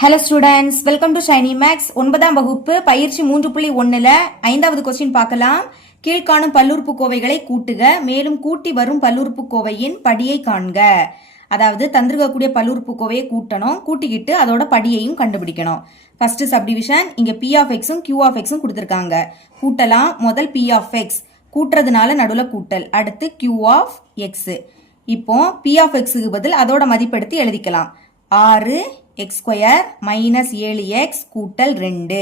Hello students, welcome to Shiny Max. 9ஆம் வகுப்பு பயிற்சி 3.1ல 5வது கொஸ்டின் பார்க்கலாம். கீழ்காணும் பல்லுறுப்புக்கோவைகளை கூட்டுக, மேலும் கூட்டி வரும் பல்லுறுப்புக்கோவையின் படியை காண்க. அதாவது தந்திருக்கக்கூடிய பல்லுறுப்புக்கோவையை கூட்டணும், கூட்டிக்கிட்டு அதோட படியையும் கண்டுபிடிக்கணும். ஃபர்ஸ்ட் சப்டிவிஷன், இங்க பி ஆஃப் எக்ஸும் கியூ ஆஃப் எக்ஸும் கொடுத்துருக்காங்க. கூட்டலாம். முதல் பி ஆஃப் எக்ஸ் கூட்டுறதுனால நடுவில் கூட்டல், அடுத்து கியூ ஆஃப் எக்ஸ். இப்போ பி ஆஃப் எக்ஸுக்கு பதில் அதோட மதிப்பெடுத்து எழுதிக்கலாம். 6 எக்ஸ் ஸ்கொயர் மைனஸ் 7x கூட்டல் 2.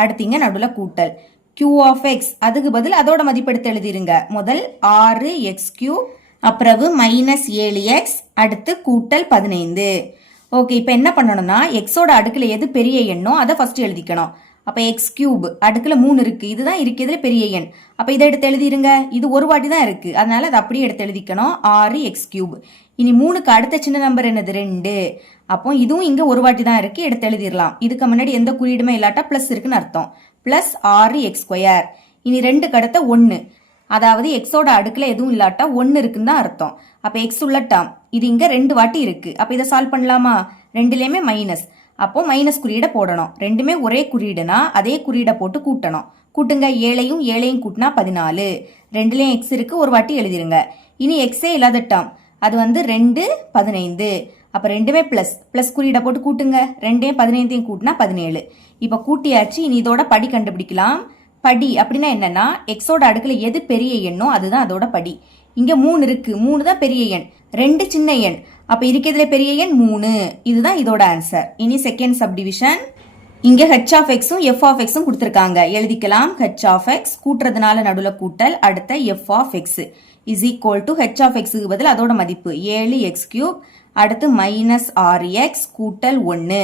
அடுத்தீங்க நடுவில் கூட்டல். கியூ ஆஃப் எக்ஸ் அதுக்கு பதில் அதோட மதிப்பெடுத்து எழுதிருங்க. முதல் 6x கியூப், அப்புறம் மைனஸ் 7x, அடுத்து கூட்டல் 15. ஓகே, இப்போ என்ன பண்ணணும்னா எக்ஸோட அடுக்குல எது பெரிய எண்ணோ அதை ஃபர்ஸ்ட் எழுதிக்கணும். அப்ப எக்ஸ் கியூப் அடுக்குல 3 இருக்கு, இதுதான் இருக்கிறதுல பெரிய எண். அப்ப இதை எடுத்து எழுதிருங்க. இது ஒரு வாட்டி தான் இருக்கு, அதனால அதை அப்படியே எடுத்து எழுதிக்கணும். 6x cube. இனி 3க்கு அடுத்த சின்ன நம்பர் என்னது? 2. அப்போ இதுவும் இங்க ஒரு வாட்டி தான் இருக்கு, எடுத்து எழுதிடலாம். இதுக்கு முன்னாடி எந்த குறியீடுமே இல்லாட்டா பிளஸ் இருக்குன்னு அர்த்தம். Plus 6x square. இனி 2க்கு அடுத்த 1, அதாவது எக்ஸோட அடுக்குல எதுவும் இல்லாட்டா 1 இருக்குன்னு தான் அர்த்தம். அப்ப எக்ஸ் உள்ள டேர்ம் இது இங்க 2 வாட்டி இருக்கு. அப்ப இதை சால்வ் பண்ணலாமா? ரெண்டுலயுமே மைனஸ், அப்போ மைனஸ் குறியீடை போடணும். ரெண்டுமே ஒரே குறியீடுனா அதே குறியீடை போட்டு கூட்டணும். கூட்டுங்க. 7ஐயும் 7ஐயும் கூட்டினா 14. ரெண்டுலயும் எக்ஸ் இருக்கு, ஒரு வாட்டி எழுதிருங்க. இனி எக்ஸே இல்லாத டேர்ம் அது 2 15. அப்ப ரெண்டுமே பிளஸ், பிளஸ் குறியீடை போட்டு கூட்டுங்க. 2ஐயும் 15ஐயும் கூட்டினா 17. இப்ப கூட்டியாச்சு. இனி இதோட படி கண்டுபிடிக்கலாம். படி அப்படின்னா என்னன்னா எக்ஸோட அடுக்குல எது பெரிய எண்ணோ அதுதான் அதோட படி. இங்க 3 இருக்கு, 3 தான் பெரிய எண், 2 சின்ன எண். அப்ப இருக்கிறதுல பெரிய எண் 3. இதுதான் இதோட ஆன்சர். இனி செகண்ட் சப்டிவிஷன், இங்க ஹெச் ஆஃப் எக்ஸும் எஃப் ஆஃப் எக்ஸும் கொடுத்துருக்காங்க. எழுதிக்கலாம். ஹெச் ஆஃப் எக்ஸ் கூட்டுறதுனால நடுவில் கூட்டல், அடுத்த f of x is equal to h of எக்ஸுக்கு பதில் அதோட மதிப்பு 7x கியூப், அடுத்து மைனஸ் 6x கூட்டல் 1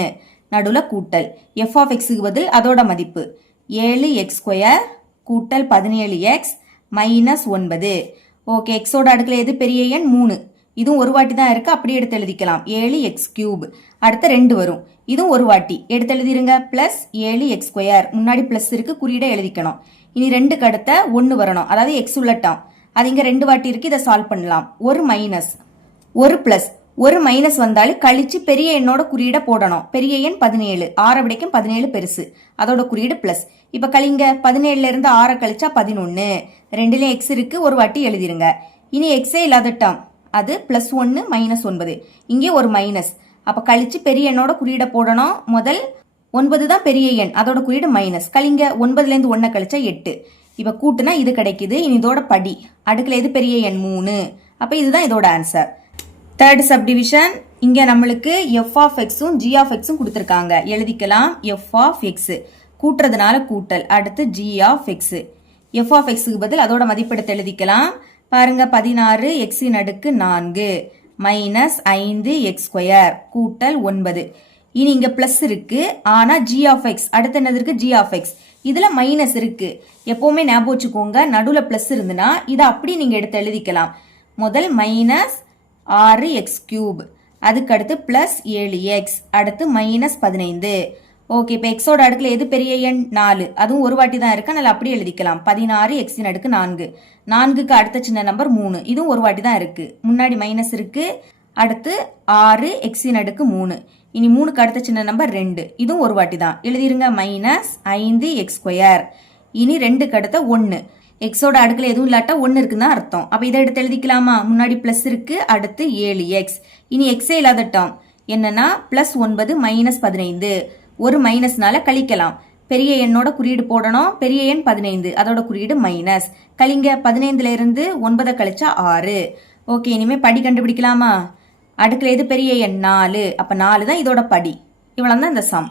நடுவில் கூட்டல். எஃப் ஆஃப் எக்ஸுக்கு பதில் அதோட மதிப்பு 7x ஸ்கொயர் கூட்டல் 17x மைனஸ் 9. ஓகே, எக்ஸோட அடுக்குல எது பெரிய எண்? 3. இதுவும் ஒரு வாட்டி தான் இருக்கு, அப்படியே எடுத்து எழுதிக்கலாம். 7x cube. அடுத்த 2 வரும், இதுவும் ஒரு வாட்டி எடுத்து எழுதிருங்க. பிளஸ் 7x ஸ்கொயர், முன்னாடி பிளஸ் இருக்கு, குறியீடை எழுதிக்கணும். இனி 2க்கு அடுத்த 1 வரணும், அதாவது எக்ஸ் உள்ள டேர்ம் அது இங்க 2 வாட்டி இருக்கு, இதை சால்வ் பண்ணலாம். ஒரு மைனஸ் ஒரு பிளஸ், ஒரு மைனஸ் வந்தாலும் கழிச்சு பெரிய எண்ணோட குறியீடை போடணும். பெரிய எண் 17, 6 விடைக்கும் 17 பெருசு, அதோட குறியீடு பிளஸ். இப்ப கழிங்க. 17ல இருந்து 6 கழிச்சா 11. ரெண்டுலயும் எக்ஸ் இருக்கு, ஒரு வாட்டி எழுதிருங்க. இனி எக்ஸே இல்லாத டேர்ம் அது பிளஸ் 1 மைனஸ் 9. இங்கே ஒரு மைனஸ், அப்ப கழிச்சு பெரிய எண்ணோட குறியீடை போடணும். முதல் 9 தான் பெரிய எண், அதோட குறியீடு மைனஸ். கழிங்க. 9ல இருந்து 1 கழிச்சா 8. இப்ப கூட்டுனா இது கிடைக்குது. இனி இதோட படி அடுக்குல எது பெரிய எண்? 3. அப்ப இதுதான் இதோட ஆன்சர். தேர்ட் சப்டிவிஷன், இங்க நம்மளுக்கு எஃப் ஆஃப் எக்ஸும் ஜி ஆஃப் எக்ஸும் கொடுத்துருக்காங்க. எழுதிக்கலாம். எஃப் ஆஃப் எக்ஸ் கூட்டுறதுனால கூட்டல், அடுத்து g of x. F of எக்ஸுக்கு பதில் அதோட மதிப்பெடுத்து எழுதிக்கலாம். பாருங்க, 16 எக்ஸின் அடுக்கு 4 மைனஸ் 5 எக்ஸ் ஸ்கொயர் கூட்டல் 9. இனி இங்க பிளஸ் இருக்கு, ஆனா ஜி ஆஃப் எக்ஸ் அடுத்து என்னது இருக்கு? G of x. இதுல மைனஸ் இருக்கு. எப்பவுமே ஞாபகம் வச்சுக்கோங்க, நடுவுல பிளஸ் இருந்துன்னா இதை அப்படி நீங்க எடுத்து எழுதிக்கலாம். முதல் மைனஸ் 6x கியூப், அதுக்கு அடுத்து பிளஸ் 7x, அடுத்து மைனஸ் 15. ஓகே, இப்போ எக்ஸோட அடுக்குல எது பெரிய எண்? 4. அதுவும் ஒரு வாட்டி தான் இருக்கு, அதனால அப்படியே எழுதிக்கலாம். 16 எக்ஸின் அடுக்கு 4. 4க்கு அடுத்த சின்ன நம்பர் 3. இதுவும் ஒரு வாட்டி தான் இருக்கு, முன்னாடி மைனஸ் இருக்கு. அடுத்து 6 எக்ஸின் அடுக்கு 3. இனி 3க்கு அடுத்த சின்ன நம்பர் 2. இதுவும் ஒரு வாட்டி தான், எழுதிருங்க. Minus 5 X square. இனி 2க்கு அடுத்த 1. எக்ஸோட அடுக்குல எதுவும் இல்லாட்டா 1 இருக்குன்னு அர்த்தம். அப்ப இதை எடுத்து எழுதிக்கலாமா? முன்னாடி பிளஸ் இருக்கு, அடுத்து 7x. இனி எக்ஸே இல்லாத டேர்ம் என்னன்னா பிளஸ் 9 மைனஸ் 15. ஒரு மைனஸ்னால கழிக்கலாம். பெரிய எண்ணோட குறியீடு போடணும். பெரிய எண் 15, அதோட குறியீடு மைனஸ். கழிங்க. 15ல இருந்து 9 கழிச்சா 6. ஓகே, இனிமே படி கண்டுபிடிக்கலாமா? அடுக்குல எது பெரிய எண்? 4. அப்ப 4 தான் இதோட படி. இவ்வளவு தான் இந்த சம்.